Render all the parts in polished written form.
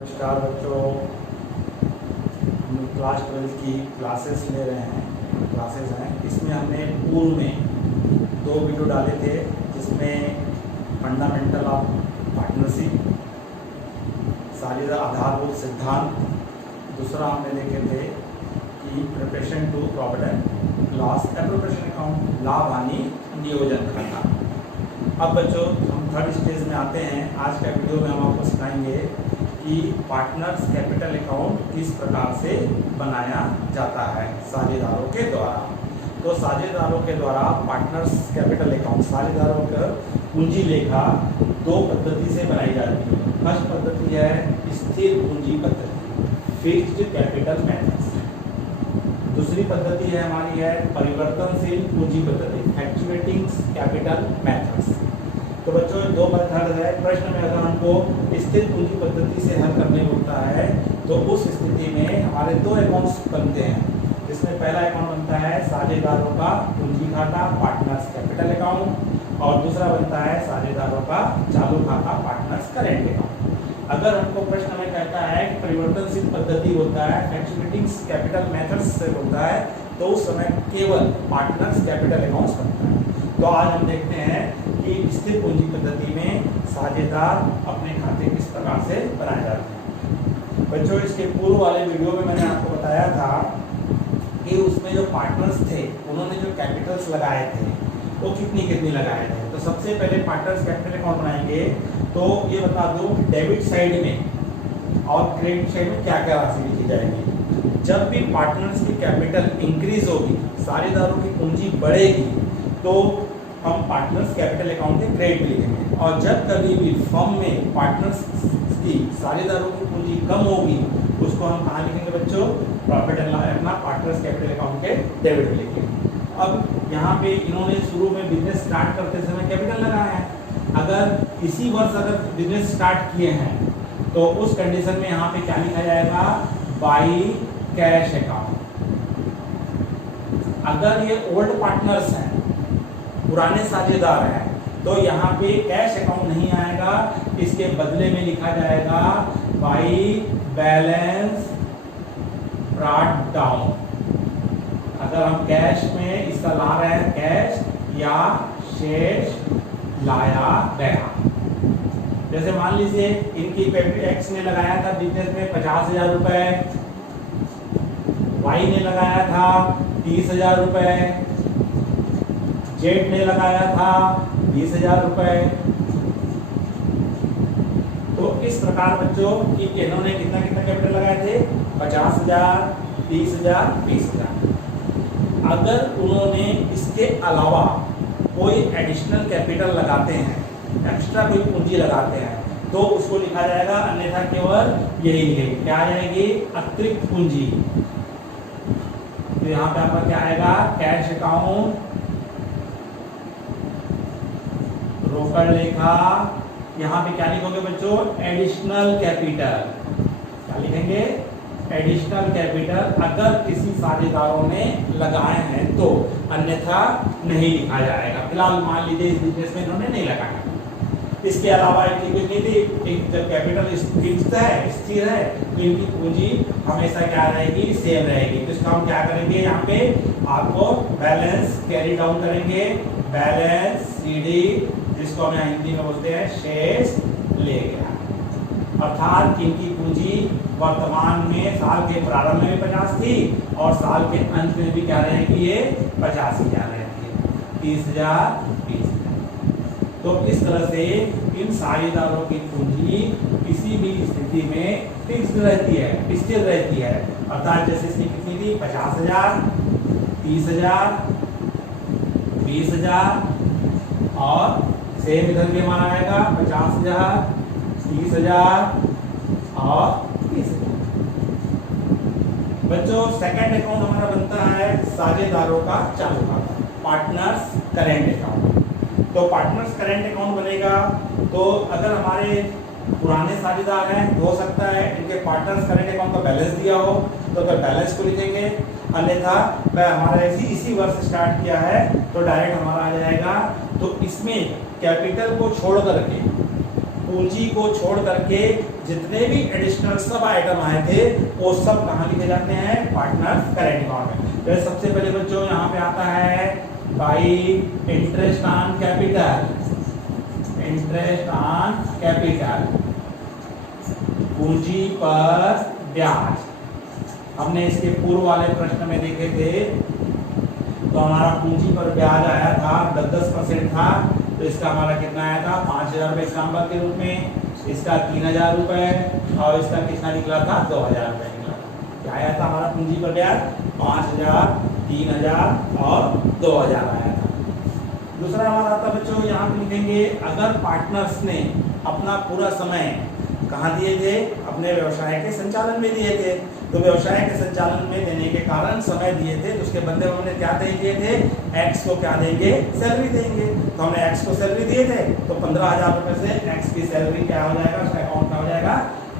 नमस्कार बच्चों, हम क्लास 12 की क्लासेस ले रहे हैं। इसमें हमने पूर्व में 2 वीडियो डाले थे जिसमें फंडामेंटल ऑफ पार्टनरशिप, साझेदार आधारभूत सिद्धांत, दूसरा हमने देखे थे कि preparation to profit and loss appropriation account, लाभ हानि नियोजन खाता। अब बच्चों हम थर्ड स्टेज में आते हैं। आज का वीडियो में हम आपको सिखाएंगे कि पार्टनर्स कैपिटल अकाउंट किस प्रकार से बनाया जाता है साझेदारों के द्वारा। तो साझेदारों के द्वारा पार्टनर्स कैपिटल अकाउंट, साझेदारों का पूंजी लेखा 2 पद्धति से बनाई जाती है। फर्स्ट पद्धति है स्थिर पूंजी पद्धति, फिक्स्ड कैपिटल मेथड्स। दूसरी पद्धति है हमारी है परिवर्तनशील पूंजी पद्धति, फ्लक्चुएटिंग कैपिटल मेथड्स। तो बच्चों 2 मेथड है। प्रश्न में अगर हमको स्थिर पूंजी पद्धति से हल करने होता है तो उस स्थिति में हमारे 2 अकाउंट्स बनते हैं, जिसमें पहला अकाउंट बनता है साझेदारों का पूंजी खाता, पार्टनर्स कैपिटल अकाउंट, और दूसरा बनता है साझेदारों का चालू खाता, पार्टनर्स करेंट अकाउंट। अगर हमको प्रश्न में कहता है कि परिवर्तनशील पद्धति होता है, फ्लक्चुएटिंग कैपिटल मेथड्स से होता है, तो उस समय केवल पार्टनर्स कैपिटल अकाउंट्स बनता है। तो आज हम देखते हैं कि स्थिर पूंजी पद्धति में साझेदार अपने खाते किस प्रकार से बनाए जाते हैं। बच्चों इसके पूर्व वाले वीडियो में मैंने आपको बताया था कि उसमें जो पार्टनर्स थे उन्होंने जो कैपिटल्स लगाए थे वो कितनी लगाए थे। तो सबसे पहले पार्टनर्स कैपिटल अकाउंट बनाएंगे तो ये बता दूं डेबिट साइड में और क्रेडिट साइड में क्या क्या राशि लिखी जाएगी। जब भी पार्टनर्स की कैपिटल इंक्रीज होगी, साझेदारों की पूंजी बढ़ेगी, तो हम पार्टनर्स कैपिटल अकाउंट के क्रेडिट लिखेंगे। और जब कभी भी फर्म में पार्टनर्स की साझेदारों की पूंजी कम होगी, उसको हम कहाँ लिखेंगे बच्चों? प्रॉफिट एंड लॉस, अपना पार्टनर्स कैपिटल अकाउंट के डेबिट में लिखेंगे। अब यहाँ पे इन्होंने शुरू में बिजनेस स्टार्ट करते समय कैपिटल लगाया है। अगर इसी वर्ष अगर बिजनेस स्टार्ट किए हैं तो उस कंडीशन में यहाँ पे क्या लिखा जाएगा? By cash account. अगर ये ओल्ड पार्टनर्स हैं, पुराने साझेदार हैं, तो यहाँ पे कैश अकाउंट नहीं आएगा, इसके बदले में लिखा जाएगा बाई बैलेंस ब्रॉट डाउन। अगर हम कैश में इसका ला रहे हैं कैश या शेष लाया गया। जैसे मान लीजिए इनकी फैक्ट्री एक्स ने लगाया था बिजनेस में 50,000 रुपए, वाई ने लगाया था 30,000 रुपए, जेड ने लगाया था 20,000 रुपए। तो इस प्रकार बच्चों कि इन्होंने कितना कैपिटल लगाए थे? 50,000, 30,000, 20,000। अगर उन्होंने इसके अलावा कोई एडिशनल कैपिटल लगाते हैं, एक्स्ट्रा कोई पूंजी लगाते हैं, तो उसको लिखा जाएगा, अन्यथा केवल यही लिखेंगे। क्या आ जाएगी? अतिरिक्त पूंजी। तो यहाँ पे आपका क्या आएगा? कैश अकाउंट, रोकड़ लेखा। यहाँ पे क्या लिखोगे बच्चों? Additional capital. क्या लिखेंगे? एडिशनल कैपिटल अगर किसी साझेदारों ने लगाए हैं तो, अन्यथा नहीं लिखा जाएगा। फिलहाल मान लीजिए इस बिजनेस में इन्होंने नहीं लगाया। इसके अलावा इनकी कुछ नहीं थी, जब कैपिटल स्थिर है तो इनकी पूंजी हमेशा क्या रहेगी? सेम रहेगी। तो इसका हम क्या करेंगे? यहाँ पे आपको बैलेंस कैरी डाउन करेंगे, बैलेंस सीडी, जिसको हम हिंदी में बोलते हैं शेष ले गया। अर्थात इनकी पूंजी वर्तमान में साल के प्रारंभ में भी 50 थी और साल के अंत में भी क्या रहेगी? ये 50,000 रहेगी, 30,000, 20,000। तो इस तरह से इन साझेदारों की पूंजी किसी भी स्थिति में फिक्स्ड रहती है, स्थिर रहती है। अर्थात जैसे इसकी कितनी थी? 50,000, 30,000, 20,000 और सेम इधर भी हमारा आएगा 50,000, 30,000 और 20,000। बच्चों सेकंड अकाउंट हमारा बनता है साझेदारों का चालू खाता, पार्टनर्स करेंट अकाउंट। तो पार्टनर्स करेंट अकाउंट बनेगा तो अगर हमारे पुराने साझेदार हैं, हो सकता है इनके पार्टनर्स करेंट अकाउंट का बैलेंस दिया हो तो बैलेंस को लिखेंगे, अन्यथा वह हमारा इसी वर्ष स्टार्ट किया है तो डायरेक्ट हमारा आ जाएगा। तो इसमें कैपिटल को छोड़ करके, पूंजी को छोड़ करके जितने भी एडिशनल सब आइटम आए थे वो सब कहाँ लिखे जाते हैं, पार्टनर्स करेंट अकाउंट में। तो सबसे पहले बच्चों यहाँ पे आता है by interest on capital, interest on capital, पूंजी पर ब्याज। हमने इसके पूर्व वाले प्रश्न में देखे थे, तो हमारा पूंजी पर ब्याज आया था 10% था, तो इसका हमारा कितना आया था 5,000 रुपये एग्जाम्पल के रूप में, इसका 3,000 रुपये और इसका कितना निकला था 2,000 रुपये निकला। क्या आया था हमारा पूंजी पर ब्याज 5,000, 3,000 और 2,000 आया था। दूसरा हमारा आता बच्चों, यहाँ पे लिखेंगे अगर पार्टनर्स ने अपना पूरा समय कहाँ दिए थे, अपने व्यवसाय के संचालन में दिए थे, तो व्यवसाय के संचालन में देने के कारण समय दिए थे, तो उसके बदले में हमने क्या दे दिए थे, एक्स को क्या देंगे, सैलरी देंगे। तो हमने एक्स को सैलरी दिए थे, तो 15,000 रुपए से एक्स की सैलरी क्या हो जाएगा, उसका अकाउंट क्या हो जाएगा,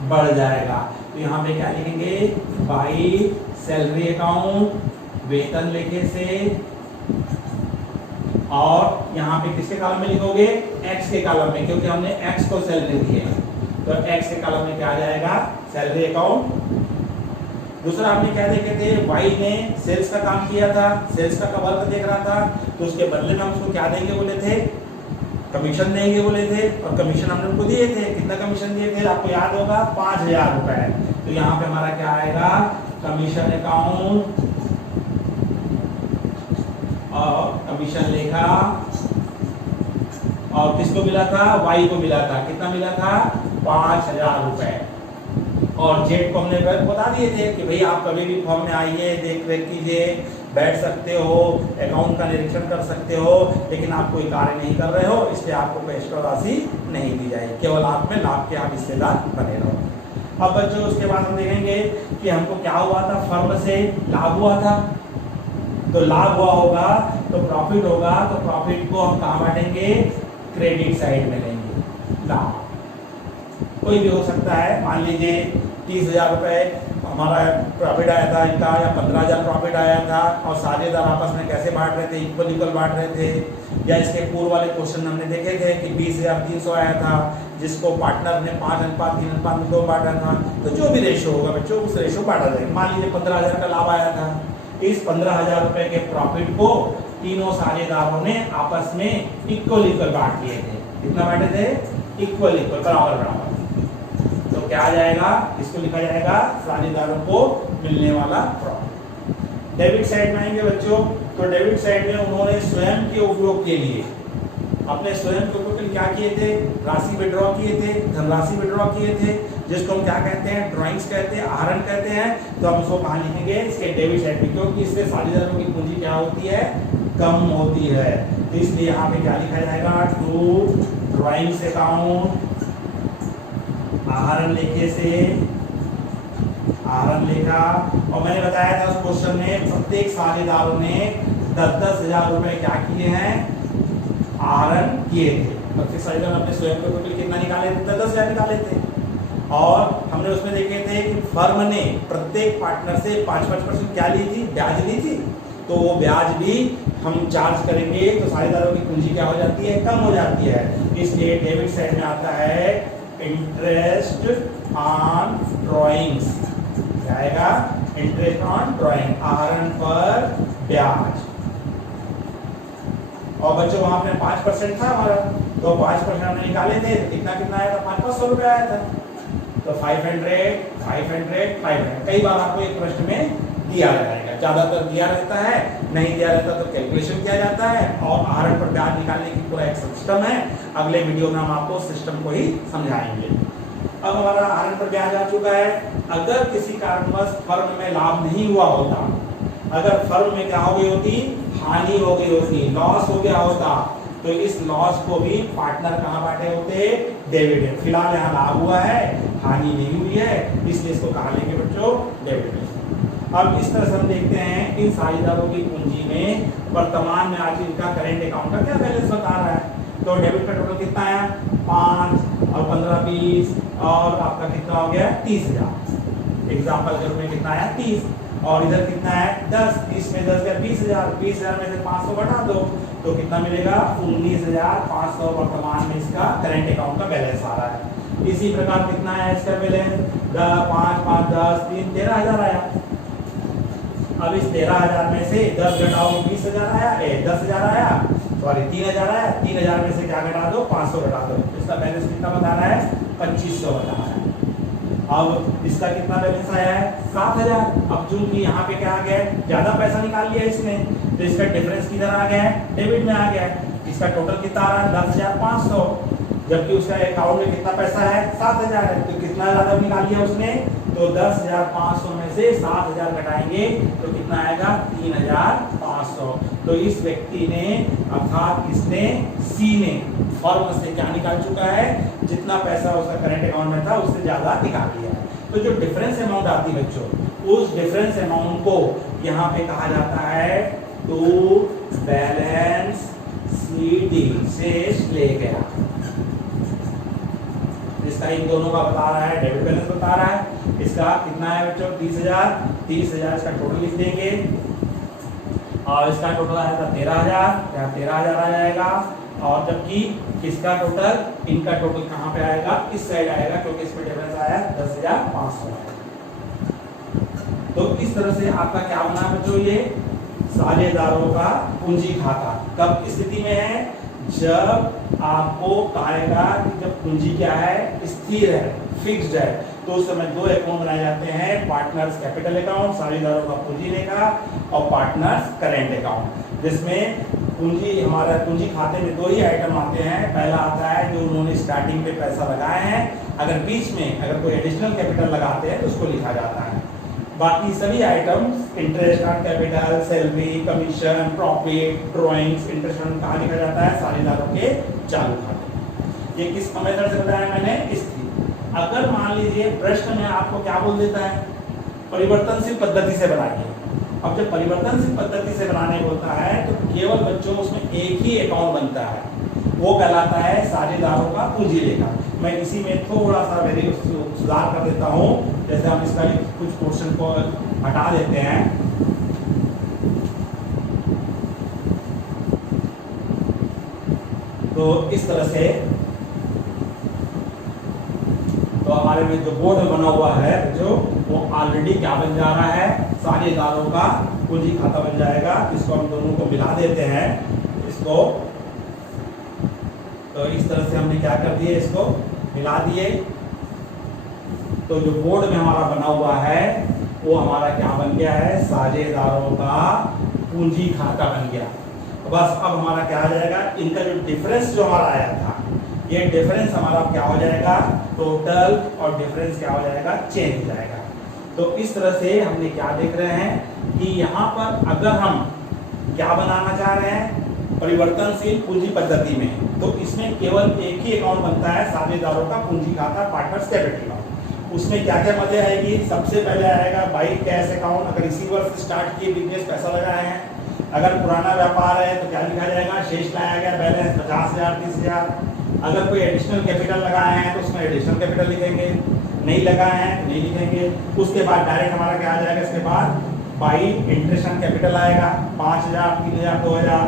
बढ़ जाएगा। तो यहाँ पे क्या लिखेंगे, बाई सैलरी अकाउंट, वेतन लेखे से, और यहाँ पे किसके कॉलम में लिखोगे, एक्स के कॉलम में, क्योंकि हमने एक्स को सैलरी दी है, तो एक्स के कॉलम में क्या आ जाएगा, सैलरी अकाउंट। दूसरा हमने क्या देखे थे, वाई ने सेल्स का काम किया था, सेल्स का वर्क देख रहा था, तो उसके बदले में हम उसको क्या देंगे बोले थे, कमीशन देंगे बोले थे, और कमीशन हमने उनको दिए थे। कितना कमीशन दिए थे आपको याद होगा, 5,000 रुपए। तो यहाँ पे हमारा क्या आएगा, कमीशन अकाउंट और कमीशन लेखा, और किसको मिला था, वाई को मिला था। कितना मिला था, 5,000 रुपए। और जेड को हमने बता दिए थे कि भाई आप कभी भी फॉर्म में आइए, देख रेख कीजिए, बैठ सकते हो, अकाउंट का निरीक्षण कर सकते हो, लेकिन आप कोई कार्य नहीं कर रहे हो, इसलिए आपको कोई एक्स्ट्रा राशि नहीं दी जाएगी, केवल आप में लाभ के आप हिस्सेदार बने रहो। अब बच्चों उसके बाद हम देखेंगे कि हमको क्या हुआ था, फर्म से लाभ हुआ था, तो लाभ हुआ होगा तो प्रॉफिट होगा, तो प्रॉफिट को हम कहाँ बांटेंगे, क्रेडिट साइड में लेंगे। लाभ कोई भी हो सकता है, मान लीजिए 30,000 रुपए हमारा प्रॉफिट आया था इनका, या 15,000 प्रॉफिट आया था, और साझेदार आपस में कैसे बांट रहे थे, इक्वल इक्वल बांट रहे थे। या इसके पूर्व वाले क्वेश्चन हमने देखे थे कि 20,300 आया था, जिसको पार्टनर ने 5:3:2 बांटा था। तो जो भी रेशो होगा बच्चों, उस रेशो बांटा जाएगा। मान लीजिए 15,000 का लाभ आया था, इस 15,000 रुपए के प्रॉफिट को तीनों साझेदारों ने आपस में इक्वल इक्वल बांट लिए थे। कितना बांटे थे, इक्वल इक्वल, बराबर बराबर। तो क्या आ जाएगा, इसको लिखा जाएगा साझेदारों को मिलने वाला प्रॉफिट। डेबिट साइड में आएंगे बच्चों, तो डेबिट साइड में उन्होंने स्वयं के उपयोग के लिए, अपने स्वयं के उपयोग के लिए क्या किए थे, राशि विड्रॉ किए थे, धनराशि विड्रॉ किए थे, जिसको हम क्या कहते हैं, ड्राइंग्स कहते हैं, आहरण कहते हैं। तो हम उसको कहाँ लिखेंगे, इसके डेबिट साइड में, क्योंकि इससे साझेदारों की पूंजी क्या होती है, कम होती है। तो इसलिए यहाँ पे क्या लिखा जाएगा, टू ड्राइंग्स अकाउंट, आहरण लेखे से, आहरण लेखा। और मैंने बताया था उस क्वेश्चन में प्रत्येक साझेदारों ने 10,000 रुपए क्या किए हैं, आहरण किए थे। प्रत्येक साझेदार अपने स्वयं के उपयोग कितना निकाले थे, 10,000 निकाले थे। और हमने उसमें देखे थे कि फर्म ने प्रत्येक पार्टनर से 5% क्या ली थी, ब्याज ली थी। तो वो ब्याज भी हम चार्ज करेंगे तो साझेदारों की पूंजी क्या हो जाती है, कम हो जाती है। इसलिए डेबिट साइड में आता है इंटरेस्ट ऑन ड्रॉइंग्स, क्या आएगा, इंटरेस्ट ऑन ड्रॉइंग, आहरण पर ब्याज। और बच्चों वहां पे 5% था हमारा, तो 5% हमने निकाले थे, तो कितना कितना आया था, 500 रुपए आया था। तो 500, 500, 500 कई बार आपको एक प्रश्न में दिया जाएगा, ज्यादातर दिया रहता है, नहीं दिया रहता तो कैलकुलेशन किया जाता है। और आहरण पर ब्याज निकालने की पूरा एक सिस्टम है, अगले वीडियो में हम आपको सिस्टम को ही समझाएंगे। अब हमारा आहरण पर ब्याज आ चुका है। अगर किसी कारणवश फर्म में लाभ नहीं हुआ होता, अगर फर्म में क्या हो गई होती, हानि हो गई होती, लॉस हो गया होता, तो इस लॉस को भी पार्टनर कहाँ बांटे होते, डेबिट। फिलहाल यहाँ लाभ हुआ है, हानि नहीं हुई है, इसलिए इसको कहाँ लेंगे बच्चों, डेबिट। अब इस तरह से हम देखते हैं इन साझेदारों की पूंजी में वर्तमान में आज इनका करेंट अकाउंट का क्या बैलेंस बता रहा है। तो डेबिट का टोटल कितना आया, 5 और 15 20, और आपका कितना हो गया, 30,000। एग्जाम्पल के रूप में कितना आया, 30। और इधर कितना है, 10, 30 में 10 गया 20,000, 20,000 में से 500 घटा दो तो कितना मिलेगा, 19,500 वर्तमान में इसका करेंट अकाउंट का बैलेंस आ रहा है। इसी प्रकार कितना है इसका बैलेंस 5 5 10 3 13,000 आया। अब इस 13,000 में से 10 घटाओ 20,000 आया, 10,000 आया, सॉरी 3,000 आया। 3,000 में से क्या घटा दो, 500 घटा दो। इसका बैलेंस कितना बता रहा है, 2500 बता रहा है। अब इसका कितना बैलेंस आया है, 7,000। अब चूंकि यहाँ पे क्या आ गया है, ज्यादा पैसा निकाल लिया इसने, तो इसका डिफरेंस किधर आ गया है, डेबिट में आ गया है। इसका टोटल कितना आ रहा है, 10,500, जबकि उसका अकाउंट में कितना पैसा है, 7,000 है। तो कितना ज्यादा निकाल लिया उसने, तो 10,500 में से 7,000 घटाएंगे तो कितना आएगा, 3,500। तो इस व्यक्ति ने अर्थात इसने सी ने फॉर्मूला से क्या निकाल चुका है, जितना पैसा उसका करंट अकाउंट में था उससे ज्यादा निकाल लिया है। तो जो डिफरेंस अमाउंट आती है बच्चों, उस डिफरेंस अमाउंट को यहाँ पे कहा जाता है टू बैलेंस शीट, शेष ले गया। इसका इन दोनों का बता रहा है, डेबिट बैलेंस बता रहा है। इसका कितना है बच्चों, 30,000 इसका टोटल लिख देंगे, और इसका टोटल आया था 13,000, यहाँ 13,000 आ जाएगा। और जबकि किसका टोटल, इनका टोटल कहाँ पे आएगा, इस साइड आएगा, क्योंकि इसमें डिफरेंस आया 10,500 आया। तो इस तरह से आपका क्या बना बच्चों, ये साझेदारों का पूंजी खाता कब स्थिति में है, जब आपको कहेगा कि जब पूंजी क्या है, स्थिर है, फिक्स्ड है, तो उस समय दो अकाउंट बनाए जाते हैं, पार्टनर्स कैपिटल अकाउंट साझेदारों का पूंजी लेखा, और पार्टनर्स करेंट अकाउंट, जिसमें पूंजी हमारा पूंजी खाते में दो ही आइटम आते हैं। पहला आता है जो उन्होंने स्टार्टिंग पे पैसा लगाए हैं, अगर बीच में अगर कोई एडिशनल कैपिटल लगाते हैं तो उसको लिखा जाता है। बाकी सभी items interest on capital, salary, commission, profit, drawings, interest on कहाँ लिखा जाता है, साझेदारों के चालू खाते। ये किस मेथड से बताया मैंने, स्थिर। अगर मान लीजिए प्रश्न में आपको क्या बोल देता है, परिवर्तनशील पद्धति से बनाइए। अब जब परिवर्तनशील पद्धति से बनाने बोलता है तो केवल बच्चों उसमें एक ही अकाउंट बनता है, वो कहलाता है साझेदारों का पूंजी लेखा। मैं इसी में थोड़ा सा सुधार कर देता हूँ, जैसे हम इसका कुछ पोर्शन को हटा देते हैं। तो इस तरह से तो हमारे में जो बोर्ड में बना हुआ है जो वो ऑलरेडी क्या बन जा रहा है, साझेदारों का पूंजी खाता बन जाएगा। इसको हम दोनों को मिला देते हैं इसको। तो इस तरह से हमने क्या कर दिए, इसको मिला दिए। तो जो बोर्ड में हमारा बना हुआ है वो हमारा क्या बन गया है, साझेदारों का पूंजी खाता बन गया। तो बस अब हमारा क्या आ जाएगा, इनका जो डिफरेंस जो हमारा आया था, ये डिफरेंस हमारा क्या हो जाएगा, टोटल, और डिफरेंस क्या हो जाएगा, चेंज हो जाएगा। तो इस तरह से हमने क्या देख रहे हैं कि यहाँ पर अगर हम क्या बनाना चाह रहे हैं, परिवर्तनशील पूंजी पद्धति में, तो इसमें केवल एक ही अकाउंट बनता है, साझेदारों का पूंजी खाता, पार्टनर्स कैपिटल अकाउंट। उसमें क्या क्या मजे आएगी, सबसे पहले आएगा बाई कैश अकाउंट। अगर इसी वर्ष स्टार्ट किए बिजनेस, पैसा लगाए हैं, अगर पुराना व्यापार है तो क्या लिखा जाएगा, शेष लाया गया बैलेंस 50,000 30,000। अगर कोई एडिशनल कैपिटल लगाए हैं तो उसमें एडिशनल कैपिटल लिखेंगे, नहीं लगाए हैं तो नहीं लिखेंगे। उसके बाद डायरेक्ट हमारा क्या आ जाएगा, इसके बाद बाई इंटरेस्ट ऑन कैपिटल आएगा 5,000 3,000 2,000,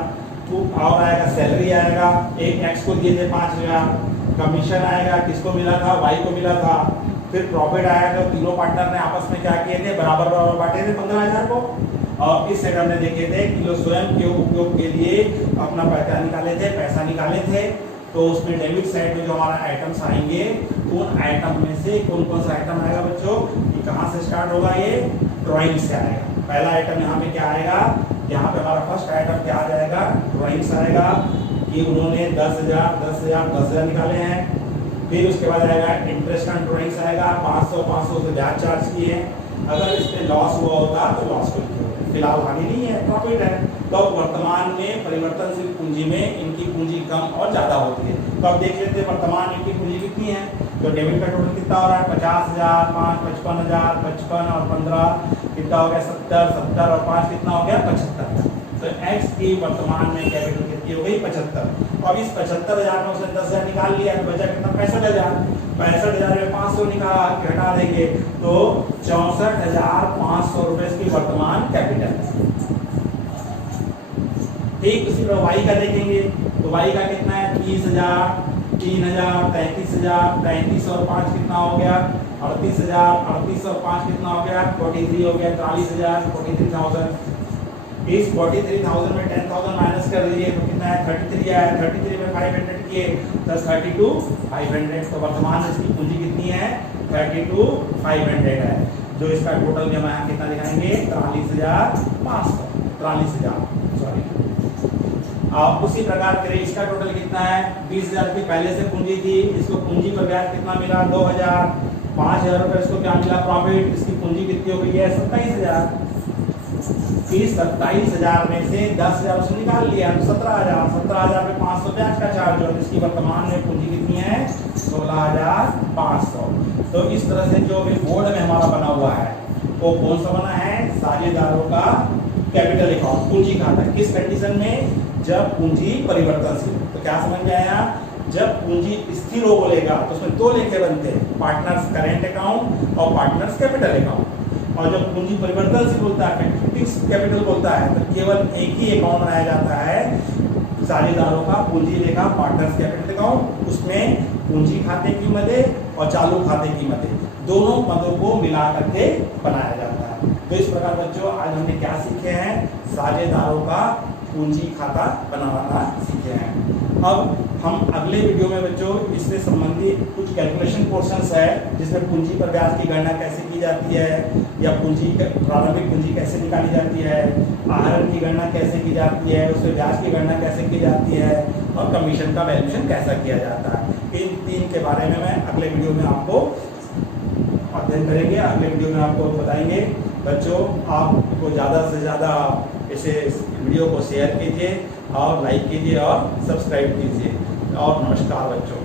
और आएगा सैलरी आएगा, एक एक्स को दिए थे 5,000, कमीशन आएगा, किसको मिला था, वाई को मिला था। फिर प्रॉफिट आया तो तीनों पार्टनर ने आपस में क्या किए थे, बराबर बराबर बांटे थे 15,000 को। और इस साइड हमने देखे थे कि जो स्वयं के उपयोग के लिए अपना पैसा निकाले थे, तो उसमें डेबिट साइड में जो हमारा आइटम्स आएंगे, उन आइटम में से कौन कौन सा आइटम आएगा बच्चों, कि कहाँ से स्टार्ट होगा, ये ड्राइंग से आएगा। पहला आइटम यहाँ पे क्या आएगा, यहाँ पे हमारा फर्स्ट आइटम क्या आ जाएगा, ड्राइंग्स आएगा, कि उन्होंने 10,000 निकाले हैं। फिर उसके बाद आएगा इंटरेस्ट ऑन ड्राइंग्स आएगा, 500 से ब्याज चार्ज किए हैं। अगर इस पे लॉस हुआ होता तो लॉस को लिखे होते, फिलहाल हानि नहीं है, प्रॉफिट है। तो वर्तमान में परिवर्तनशील पूंजी में इनकी पूंजी कम और ज्यादा होती है। तो अब देख लेते हैं वर्तमान इनकी पूंजी कितनी है। तो डेबिट का टोटल कितना हो रहा है, 50,000, 5 55,000, 55 और 15 कितना हो गया, 70 और 5 कितना हो गया, 75। तो एक्स की वर्तमान में कैपिटल कितनी हो गई, 75। अब इस 75,000 में उसने 10,000 निकाल लिया तो बचा कितना, 65,000। 65,000 में 500 घटा देंगे तो 64,500 रुपए की वर्तमान कैपिटल है। ठीक उसी तरह वाई का देखेंगे तो वाई का कितना है, 30,000, 3000, 33,000, 33 और 5 कितना हो गया 38,000, 38 और 5 कितना हो गया 43 हो गया 43,000, 43,000। इस 43,000 में 10,000 माइनस कर दीजिए तो कितना है 33 आया, 33 में 500 किए 32,500। तो वर्तमान में इसकी पूंजी कितनी है 32,500 है, जो इसका टोटल जमा यहाँ कितना दिखाएंगे 43,500, 43,000 सॉरी। अब उसी प्रकार के इसका टोटल कितना है 20,000 की पहले से पूंजी थी, इसको पूंजी पर ब्याज कितना मिला 2,000, 5,000 रुपए इसको क्या मिला प्रॉफिट, इसकी पूंजी कितनी हो गई है 27,000। इस 27,000 में से 10,000 उसने निकाल लिया 17,000, 17,000 में 500 ब्याज का चार्ज और इसकी वर्तमान में पूंजी कितनी है 16,500। तो इस तरह से जो भी बोर्ड में हमारा बना हुआ है वो कौन सा बना है साझेदारों का कैपिटल अकाउंट पूंजी खाता। किस कंडीशन में जब पूंजी परिवर्तनशील। तो क्या समझ में आया, जब पूंजी स्थिर हो बोलेगा तो उसमें दो लेखे बनते हैं, पार्टनर्स करेंट अकाउंट और पार्टनर्स कैपिटल अकाउंट। और जब पूंजी परिवर्तनशील बोलता है फिक्स कैपिटल बोलता है तो केवल एक ही अकाउंट बनाया जाता है साझेदारों का पूंजी लेखा पार्टनर्स कैपिटल अकाउंट। उसमें पूंजी खाते की मदें और चालू खाते की मदें दोनों पदों को मिला करके बनाया जाता है। तो इस प्रकार बच्चों आज हमने क्या सीखे हैं, साझेदारों का पूंजी खाता बनाना सीखे हैं। अब हम अगले वीडियो में बच्चों इससे संबंधित कुछ कैलकुलेशन पोर्शंस है जिसमें पूंजी पर ब्याज की गणना कैसे की जाती है, या पूंजी प्रारंभिक पूंजी कैसे निकाली जाती है, आहरण की गणना कैसे की जाती है, उसमें ब्याज की गणना कैसे की जाती है और कमीशन का वैल्यूएशन कैसा किया जाता है। इन तीन के बारे में मैं अगले वीडियो में आपको अध्ययन करेंगे, अगले वीडियो में आपको बताएंगे। बच्चों आपको ज़्यादा से ज़्यादा इसे वीडियो को शेयर कीजिए और लाइक कीजिए और सब्सक्राइब कीजिए। और नमस्कार बच्चों।